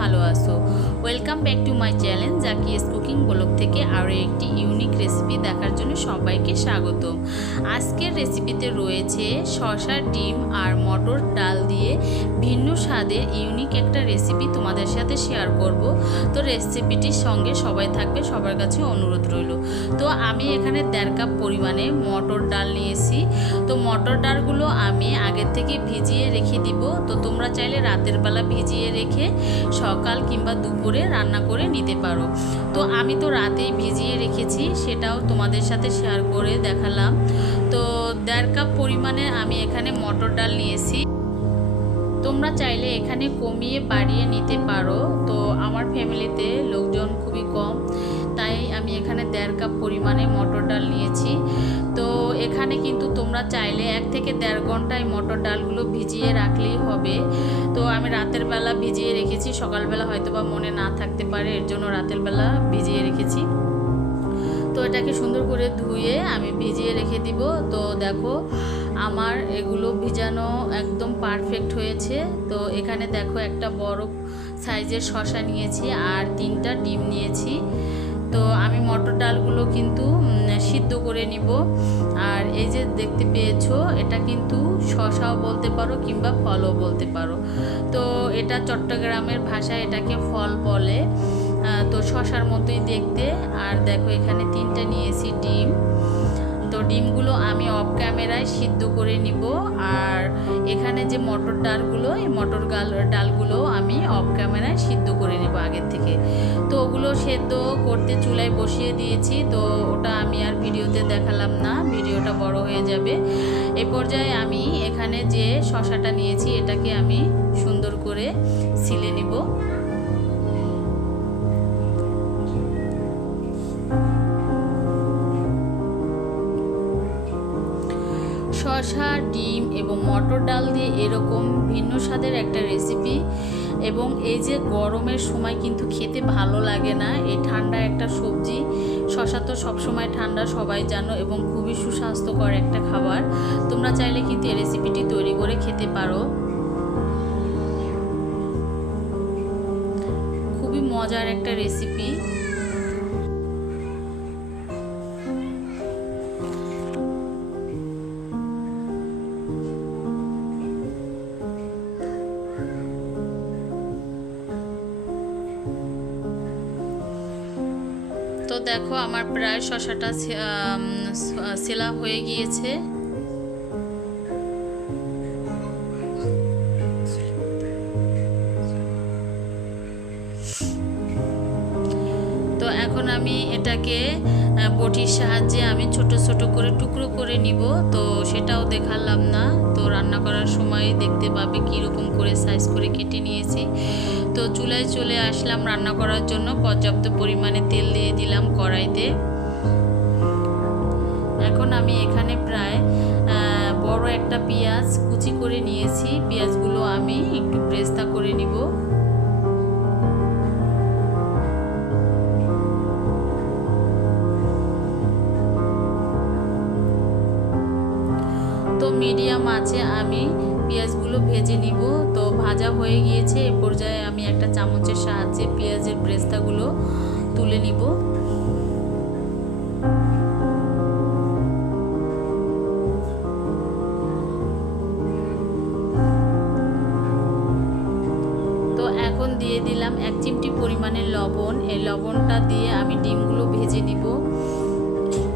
ভালো আছো। Welcome back to my channel Zakia's cooking blog থেকে আরও একটি ইউনিক রেসিপি দেখার জন্য সবাইকে স্বাগত। আজকের রেসিপিতে রয়েছে শসা, ডিম আর মটর ডাল দিয়ে ভিন্ন স্বাদের ইউনিক একটা রেসিপি তোমাদের সাথে শেয়ার করব। তো রেসিপিটির সঙ্গে সবাই থাকবে, সবার কাছে অনুরোধ রইল। তো আমি এখানে দেড় কাপ পরিমাণে মটর ডাল নিয়েছি। তো মটর ডালগুলো আমি আগের থেকে ভিজিয়ে রেখে দিব। তো তোমরা চাইলে রাতের বেলা ভিজিয়ে রেখে সকাল কিংবা দুপুরে রান্না করে নিতে পারো। তো আমি তো রাতেই ভিজিয়ে রেখেছি, সেটাও তোমাদের সাথে শেয়ার করে দেখালাম। তো দেড় কাপ পরিমাণে আমি এখানে মটর ডাল নিয়েছি। তোমরা চাইলে এখানে কমিয়ে বাড়িয়ে নিতে পারো। তো আমার ফ্যামিলিতে লোকজন খুবই কম, তাই আমি এখানে দেড় কাপ পরিমাণে মটর ডাল নিয়েছি। তো এখানে কিন্তু তোমরা চাইলে এক থেকে দেড় ঘন্টায় মটর ডালগুলো ভিজিয়ে রাখলেই হবে। তো আমি রাতের বেলা ভিজিয়ে রেখেছি, সকালবেলা হয়তো বা মনে না থাকতে পারে, এর জন্য রাতের বেলা রেখেছি। তো এটাকে সুন্দর করে ধুয়ে আমি ভিজিয়ে রেখে দিব। তো দেখো, আমার এগুলো ভিজানো একদম পারফেক্ট হয়েছে। তো এখানে দেখো একটা বড় সাইজের শশা নিয়েছি আর তিনটা ডিম নিয়েছি। তো আমি মটর ডালগুলো কিন্তু সিদ্ধ করে নিব। আর এই যে দেখতে পেয়েছ, এটা কিন্তু শশাও বলতে পারো কিংবা ফলও বলতে পারো। তো এটা চট্টগ্রামের ভাষায় এটাকে ফল বলে। তো শশার মতোই দেখতে। আর দেখো এখানে তিনটা নিয়েছি ডিম। তো ডিমগুলো আমি অফ ক্যামেরায় সিদ্ধ করে নিব। আর এখানে যে মটর ডালগুলো, এই মটর গাল, ডালগুলো আমি অফ ক্যামেরায় সিদ্ধ করে নেব আগের থেকে। তো ওগুলো সেদ্ধ করতে চুলায় বসিয়ে দিয়েছি। তো ওটা আমি আর ভিডিওতে দেখালাম না, ভিডিওটা বড় হয়ে যাবে। এ পর্যায়ে আমি এখানে যে শশাটা নিয়েছি, এটাকে আমি সুন্দর করে সিলে নিব। শসা ডিম এবং মটর ডাল দিয়ে এরকম ভিন্ন স্বাদের একটা রেসিপি এবং এই যে গরমের সময় কিন্তু খেতে ভালো লাগে না, এই ঠান্ডা একটা সবজি, শশা তো সবসময় ঠান্ডা, সবাই জানো, এবং খুবই সুস্বাস্থ্যকর একটা খাবার। তোমরা চাইলে কিন্তু এই রেসিপিটি তৈরি করে খেতে পারো। খুবই মজার একটা রেসিপি তো দেখো আমার প্রায় শশাটা সেলা হয়ে গিয়েছে। তো এখন আমি এটাকে বটির সাহায্যে আমি ছোট ছোট করে টুকরো করে নিব। তো সেটাও দেখালাম না। তো রান্না করার সময় দেখতে পাবে কীরকম করে সাইজ করে কেটে নিয়েছি। তো চুলায় চলে আসলাম রান্না করার জন্য। পর্যাপ্ত পরিমাণে তেল দিয়ে দিলাম কড়াইতে। এখন আমি এখানে প্রায় বড় একটা পেঁয়াজ কুচি করে নিয়েছি। পেঁয়াজগুলো আমি একটু ব্রেস্তা করে নিব। তো মিডিয়াম আছে আমি পেঁয়াজগুলো ভেজে নিব। তো ভাজা হয়ে গিয়েছে, এ পর্যায়ে আমি একটা চামচের সাহায্যে পেঁয়াজের ব্রেস্তাগুলো তুলে নিব। তো এখন দিয়ে দিলাম এক চিমটি পরিমাণের লবণ। এই লবণটা দিয়ে আমি ডিমগুলো ভেজে নিব।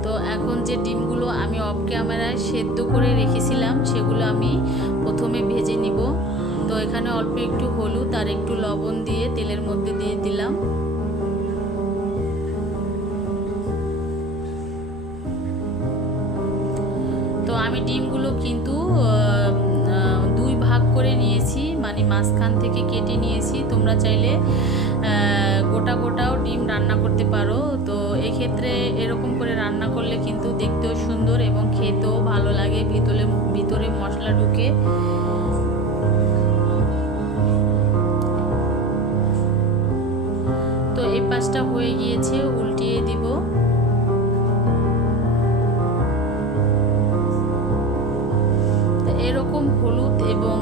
তো এখন যে ডিমগুলো আমি অফ ক্যামেরায় সেদ্ধ করে রেখেছিলাম, সেগুলো আমি প্রথমে ভেজে নিব। তো এখানে অল্প একটু হলুদ আর একটু লবণ দিয়ে তেলের মধ্যে দিয়ে দিলাম। তো আমি ডিমগুলো কিন্তু দুই ভাগ করে নিয়েছি মানে মাঝখান থেকে কেটে নিয়েছি। তোমরা চাইলে গোটা গোটাও ডিম রান্না করতে পারো। তো এক্ষেত্রে এরকম করে রান্না করলে কিন্তু দেখতেও সুন্দর এবং খেতেও ভালো লাগে ভিতরে ভিতরে মশলা ঢুকে। তো এই পাশটা হয়ে গিয়েছে, উল্টিয়ে দিব। এরকম হলুদ এবং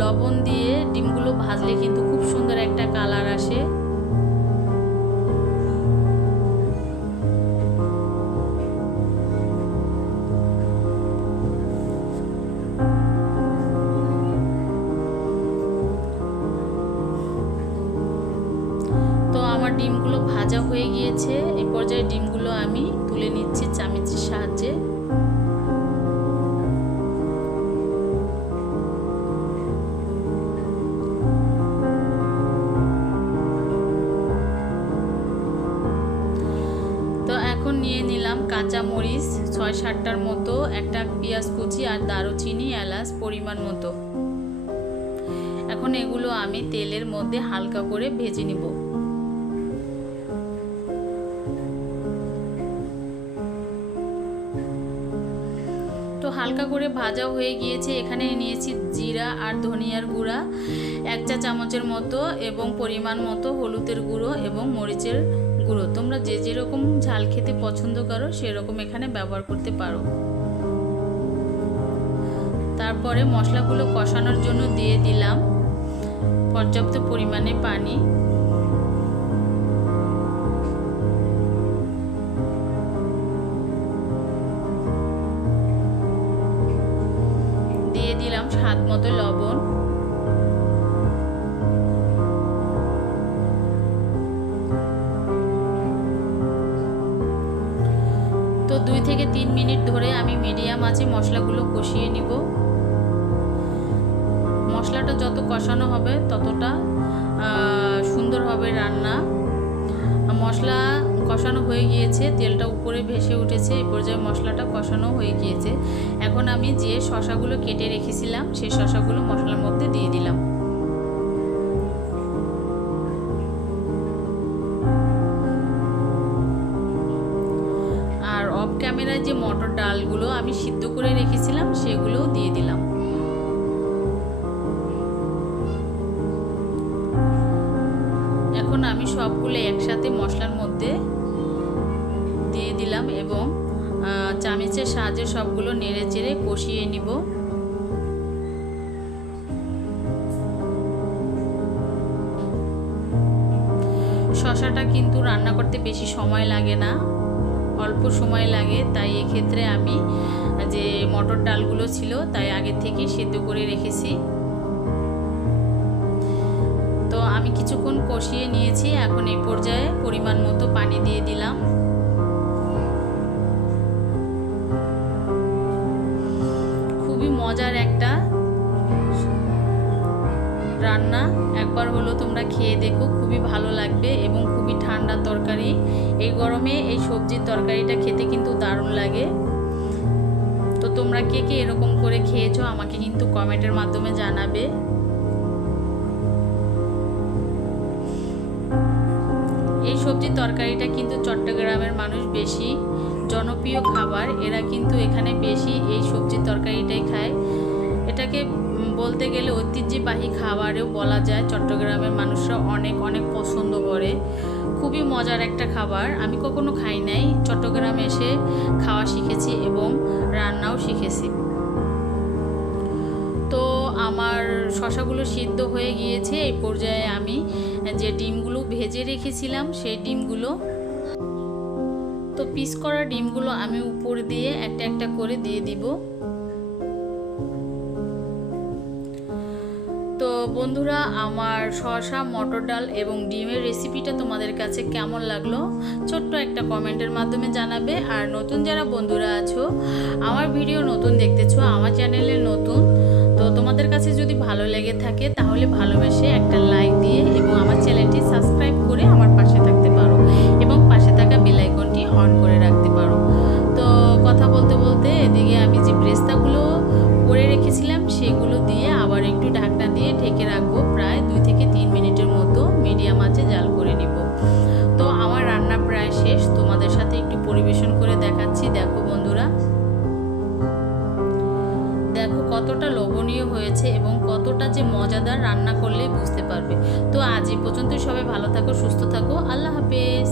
লবণ দিয়ে ডিমগুলো ভাজলে কিন্তু ভাজা হয়ে গিয়েছে। এই পর্যায়ে ডিমগুলো আমি তুলে নিচ্ছি চামিচের সাহায্যে। তো এখন নিয়ে নিলাম কাঁচা মরিচ ছয় সাতটার মতো, একটা পেঁয়াজ কুচি আর দারুচিনি এলাচ পরিমাণ মতো। এখন এগুলো আমি তেলের মধ্যে হালকা করে ভেজে নিব। হালকা করে ভাজা হয়ে গিয়েছে। এখানে নিয়েছি জিরা আর ধনিয়ার গুঁড়া, এক চা চামচের মতো এবং পরিমাণ মতো হলুদের গুঁড়ো এবং মরিচের গুঁড়ো। তোমরা যে যেরকম ঝাল খেতে পছন্দ করো, সেরকম এখানে ব্যবহার করতে পারো। তারপরে মশলাগুলো কষানোর জন্য দিয়ে দিলাম। পর্যাপ্ত পরিমাণে পানি। স্বাদ মতো লবণ। তো দুই থেকে তিন মিনিট ধরে আমি মিডিয়াম আছে মশলাগুলো কষিয়ে নিব। মশলাটা যত কষানো হবে ততটা সুন্দর হবে রান্না। মশলা কষানো হয়ে গিয়েছে, তেলটা উপরে ভেসে উঠেছে, এই পর্যায়ে মশলাটা কষানো হয়ে গিয়েছে। এখন আমি যে শশাগুলো কেটে রেখেছিলাম, সেই শশাগুলো মশলার মধ্যে দিয়ে দিলাম। আর অফ ক্যামেরায় যে মটর ডালগুলো আমি সিদ্ধ করে রেখেছিলাম, সেগুলোও দিয়ে দিলাম। এখন আমি সবগুলো একসাথে মশলার মধ্যে দিলাম এবং চামিচের সাহায্যে সবগুলো নেড়ে চেড়ে কষিয়ে নিব। শশাটা কিন্তু রান্না করতে বেশি সময় লাগে না, অল্প সময় লাগে। তাই এক্ষেত্রে আমি, যে মটর ডালগুলো ছিল তাই আগে থেকে সেদ্ধ করে রেখেছি। তো আমি কিছুক্ষণ কষিয়ে নিয়েছি, এখন এই পর্যায়ে পরিমাণ মতো পানি দিয়ে দিলাম। মজার একটা রান্না। একবার হলো তোমরা খেয়ে দেখো, খুবই ভালো লাগবে এবং খুবই ঠান্ডা তরকারি। এই গরমে এই সবজির তরকারিটা খেতে কিন্তু দারুণ লাগে। তো তোমরা কে কে এরকম করে খেয়েছো আমাকে কিন্তু কমেন্টের মাধ্যমে জানাবে। এই সবজির তরকারিটা কিন্তু চট্টগ্রামের মানুষ বেশি জনপ্রিয় খাবার, এরা কিন্তু এখানে বেশি এই সবজির তরকারিটাই খায়। এটাকে বলতে গেলে ঐতিহ্যবাহী খাবারেও বলা যায়। চট্টগ্রামের মানুষরা অনেক অনেক পছন্দ করে। খুবই মজার একটা খাবার। আমি কখনো খাই নাই। চট্টগ্রামে এসে খাওয়া শিখেছি এবং রান্নাও শিখেছি। তো আমার শশাগুলো সিদ্ধ হয়ে গিয়েছে। এই পর্যায়ে আমি যে ডিমগুলো ভেজে রেখেছিলাম, সেই ডিমগুলো পিস করা ডিমগুলো আমি উপর দিয়ে একটা একটা করে দিয়ে দিব। তো বন্ধুরা, আমার শসা, মটর ডাল এবং ডিমের রেসিপিটা তোমাদের কাছে কেমন লাগল? ছোট্ট একটা কমেন্টের মাধ্যমে জানাবে। আর নতুন যারা বন্ধুরা আছো, আমার ভিডিও নতুন দেখতেছো, আমার চ্যানেলে নতুন, তো তোমাদের কাছে যদি ভালো লেগে থাকে, তাহলে ভালোবেসে একটা লাইক দিয়ে এবং আমার চ্যানেলটি সাবস্ক্রাইব করে আমার এদিকে আমি যে ব্রেস্তাগুলো করে রেখেছিলাম, সেগুলো দিয়ে আবার একটু ঢাকনা দিয়ে ঢেকে রাখব। প্রায় দুই থেকে তিন মিনিটের মতো মিডিয়াম আঁচে জাল করে নিব। তো আমার রান্না প্রায় শেষ। তোমাদের সাথে একটু পরিবেশন করে দেখাচ্ছি। দেখো বন্ধুরা। দেখো কতটা লোভনীয় হয়েছে এবং কতটা যে মজাদার রান্না করলে বুঝতে পারবে। তো আজ এই পর্যন্তই। সবাই ভালো থাকো, সুস্থ থাকো। আল্লাহ হাফেজ।